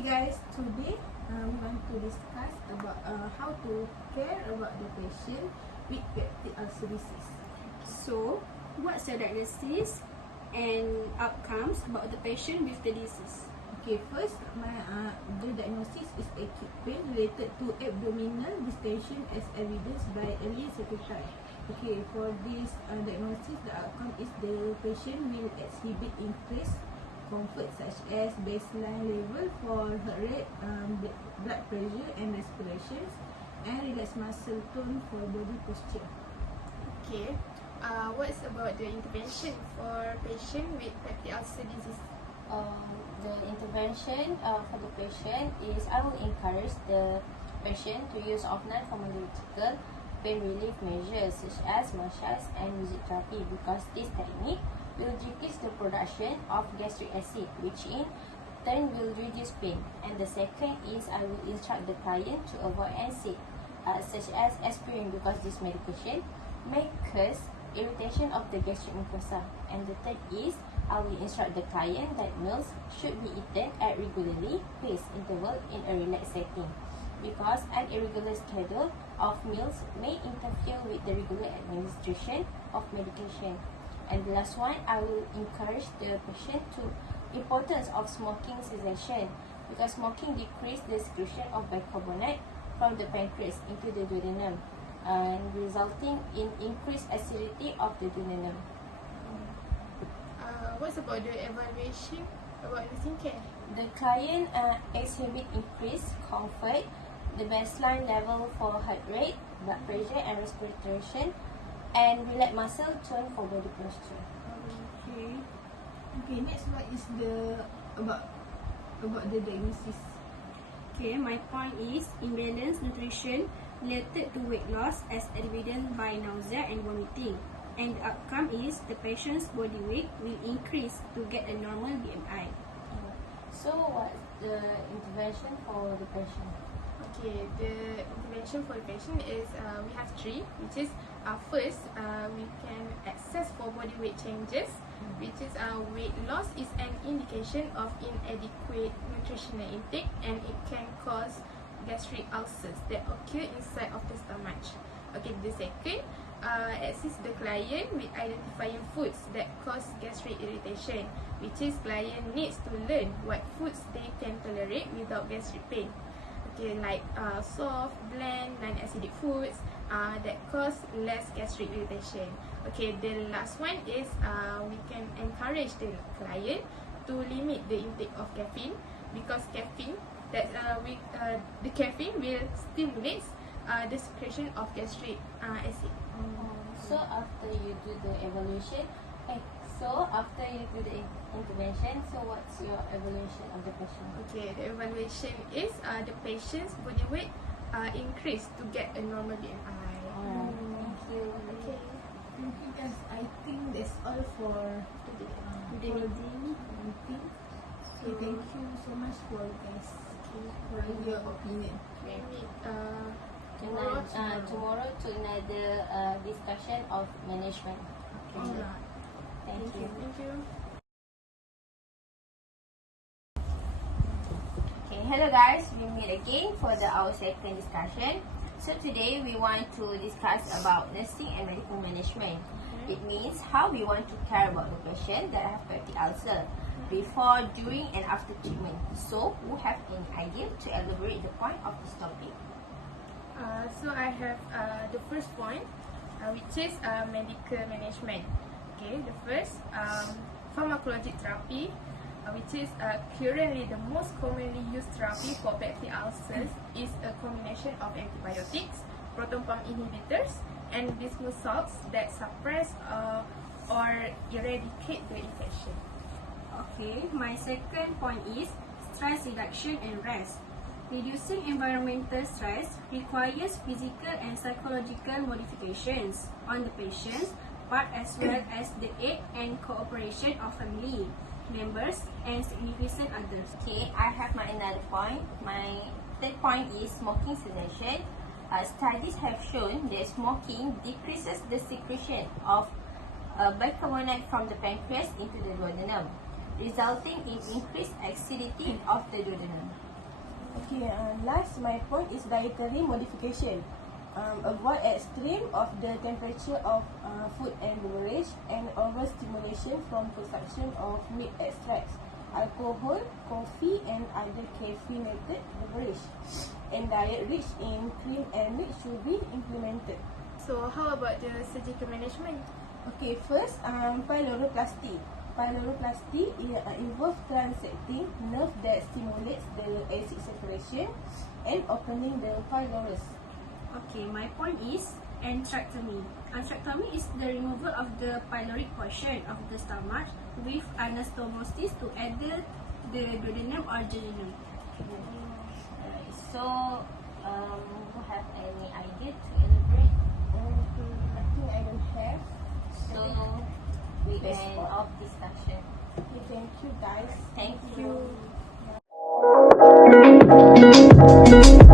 Okay guys, today we want to discuss about how to care about the patient with peptic ulcer disease. So, what's the diagnosis and outcomes about the patient with the disease? Okay, first, the diagnosis is acute pain related to abdominal distension as evidenced by early second time. Okay, for this diagnosis, the outcome is the patient will exhibit increased comfort such as baseline level for heart rate, blood pressure and respirations, and relaxed muscle tone for body posture. Okay, what's about the intervention for patient with peptic ulcer disease? The intervention for the patient is I will encourage the patient to use of non-pharmacological pain relief measures such as massage and music therapy, because this technique will decrease the production of gastric acid, which in turn will reduce pain. And the second is I will instruct the client to avoid NSAID such as aspirin, because this medication may cause irritation of the gastric mucosa. And the third is I will instruct the client that meals should be eaten at regularly spaced interval in a relaxed setting, because an irregular schedule of meals may interfere with the regular administration of medication. And the last one, I will encourage the patient to importance of smoking cessation, because smoking decreases the secretion of bicarbonate from the pancreas into the duodenum, and resulting in increased acidity of the duodenum. What's about the evaluation about the skincare? The client exhibit increased comfort, the baseline level for heart rate, blood pressure and respiration, and relaxed muscle tone for body posture. Okay. Okay, next what is the about the diagnosis? Okay, my point is imbalanced nutrition related to weight loss as evident by nausea and vomiting. And the outcome is the patient's body weight will increase to get a normal BMI. So what's the intervention for the patient? Okay, the intervention for the patient is we have three, which is first we can assess for body weight changes, which is weight loss is an indication of inadequate nutritional intake, and it can cause gastric ulcers that occur inside of the stomach. Okay, the second, assist the client with identifying foods that cause gastric irritation, which is client needs to learn what foods they can tolerate without gastric pain. Okay, like soft, bland, non-acidic foods that cause less gastric irritation. Okay, the last one is we can encourage the client to limit the intake of caffeine, because caffeine the caffeine will stimulate the secretion of gastric acid. So after you do the evaluation, after you do the intervention, so what's your evaluation of the patient? Okay, the evaluation is the patient's body weight increase to get a normal BMI. Alright, thank you. Okay. Thank you guys. I think that's all for today. The meeting. Okay, thank you so much for guys for your opinion. We meet Tomorrow to another discussion of management. Okay. Thank you. Thank you. Okay, hello guys, we meet again for our second discussion. So today we want to discuss about nursing and medical management. It means how we want to care about the patient that have peptic ulcer before, during and after treatment. So who have an idea to elaborate the point of this topic? So I have the first point, which is medical management. Okay, the first pharmacologic therapy, which is currently the most commonly used therapy for peptic ulcers, is a combination of antibiotics, proton pump inhibitors, and bismuth salts that suppress or eradicate the infection. Okay, my second point is stress reduction and rest. Reducing environmental stress requires physical and psychological modifications on the patient's part, as well as the aid and cooperation of family members and significant others. Okay, I have another point. My third point is smoking cessation. Studies have shown that smoking decreases the secretion of bicarbonate from the pancreas into the duodenum, resulting in increased acidity of the duodenum. Okay, last my point is dietary modification. Avoid extreme of the temperature of food and beverage and overstimulation from consumption of meat extracts, alcohol, coffee and other caffeinated beverage. And diet rich in cream and meat should be implemented. So how about the surgical management? Okay, first, pyloroplasty. Pyloroplasty involves transecting nerve that stimulates the acid separation and opening the pylorus. Okay, my point is antrectomy. Antrectomy is the removal of the pyloric portion of the stomach with anastomosis to either the duodenum or jejunum. So, you have any idea to elaborate? I think I don't have. So, we That's end all. of discussion. Okay, thank you guys. Thank you.